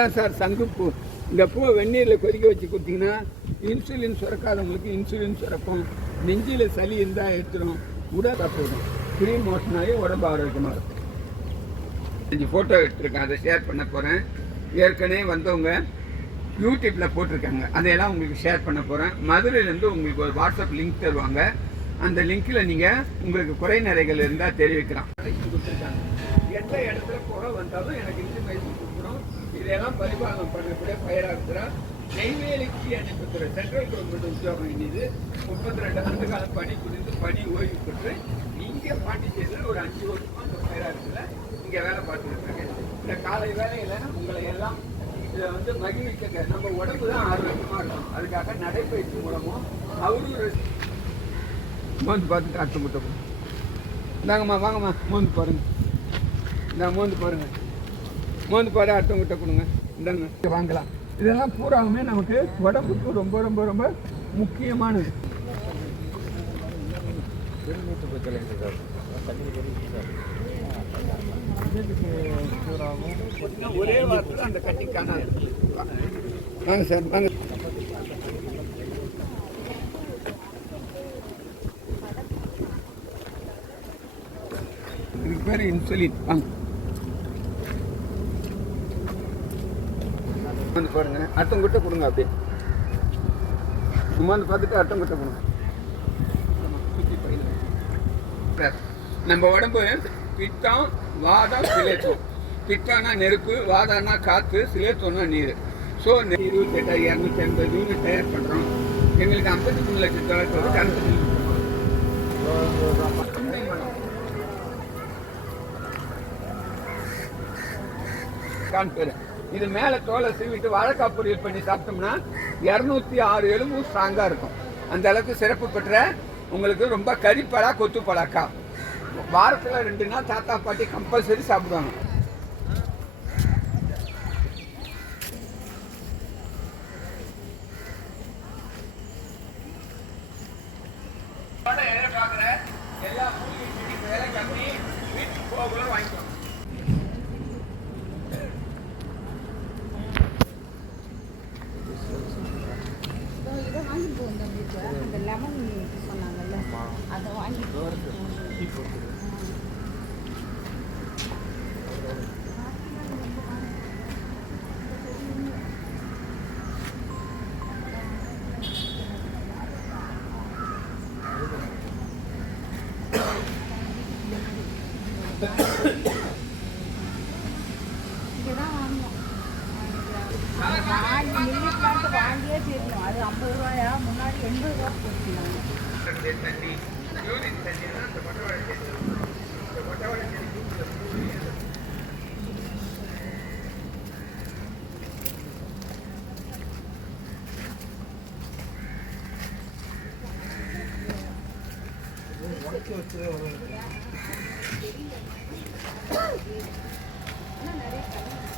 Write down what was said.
இதான் சார் சங்குப்பூ. இந்த பூவை வெந்நீரில் கொதிக்க வச்சு கொடுத்தீங்கன்னா இன்சுலின் சுரக்காதவங்களுக்கு இன்சுலின் சுரக்கும். நெஞ்சில் சளி இருந்தால் எடுத்துடும். உடல் போதும். ஃப்ரீ மோஷனாகி உடம்பு ஆரோக்கியமாக இருக்கும். 5 ஃபோட்டோ எடுத்துருக்கேன், அதை ஷேர் பண்ண போகிறேன். ஏற்கனவே வந்தவங்க யூடியூப்பில் போட்டிருக்காங்க, அதையெல்லாம் உங்களுக்கு ஷேர் பண்ண போகிறேன். மதுரையிலேருந்து உங்களுக்கு ஒரு வாட்ஸ்அப் லிங்க் தருவாங்க. அந்த லிங்க்கில் நீங்கள் உங்களுக்கு குறை நிறைகள் இருந்தால் தெரிவிக்கலாம். கொடுத்துருக்காங்க. எந்த இடத்துல புகை வந்தாலும் எனக்கு இன்ஃபர்மேஷன் கொடுக்குறோம். இதையெல்லாம் பரிபாலனம் பண்ணக்கூடிய பயிராகிறார். நெய்வேலிக்கு அனுப்பித்துறை சென்ட்ரல் கவர்மெண்ட் உத்தியோகம் இனிது 32 ஆண்டு காலம் பணி புரிந்து பணி ஓய்வு பெற்று இங்கே பாண்டிச்சேரியில் ஒரு 5 வருஷமாக அந்த பயிராகிறதுல இங்கே வேலை பார்த்துக்கிட்டு இருக்கேன். இந்த காலை வேலையில் உங்களை எல்லாம் இதை வந்து மகிழ்விக்க நம்ம உடம்பு தான் ஆரோக்கியமாக இருக்கும். அதுக்காக நடைப்பயிற்சி மூலமும் அவரும் மோந்து பார்த்துட்டு அர்த்தம் முட்டை போகும். இந்தாங்கம்மா வாங்கம்மா மோந்து பாருங்கள். இந்த மோந்து பாருங்கள், மோந்து பாரு, அர்த்தம் முட்டை கொடுங்க. இந்தாங்க வாங்கலாம். இதெல்லாம் பூராவுமே நமக்கு உடம்புக்கு ரொம்ப ரொம்ப ரொம்ப முக்கியமானது. ஒரே வாரத்தில் அந்த கட்டி காணாது. வாங்க சார் வாங்க. இதுக்கு பேர் இன்சுலின். வாங்க வந்து பாருங்க, அர்த்தம் கிட்ட கொடுங்க. அப்படியே சும்மா பார்த்துட்டு அர்த்தம் கிட்ட கொடுங்க. நம்ம உடம்பு பித்தம், வாதம், சிலேத்தம். பித்தம்னா நெருப்பு, வாதம்னா காற்று, சிலேத்தம்னா நீர். ஸோ 28,280 யூனிட் தயார் பண்ணுறோம். எங்களுக்கு 53 லட்சம் டாலர் கரண்ட் காண்பேன். இது மேலே தோலை சீவிட்டு வாழைக்காய் பொரியல் பண்ணி சாப்பிட்டோம்னா 206 எலும்பு ஸ்ட்ராங்காக இருக்கும். அந்த அளவுக்கு சிறப்பு பெற்ற உங்களுக்கு ரொம்ப கறிப்பழா கொத்து பழாக்கா. வாரத்தில் 2 நாள் தாத்தா பாட்டி கம்பல்சரி சாப்பிடுவாங்க. எல்லா வேலை கம்மி, வீட்டுக்கு போகல வாங்கிக்கோங்க. இதை வாங்கிட்டு வந்தோம் வீட்டில். அந்த லெமன் சொன்னாங்கல்ல, அதை வாங்கிட்டு இங்கேதான் வாங்கணும். வாங்கியே தீரணும். அது 50 ரூபாயா, முன்னாடி 80 ரூபா போட்டுருந்தாங்க. நிறைய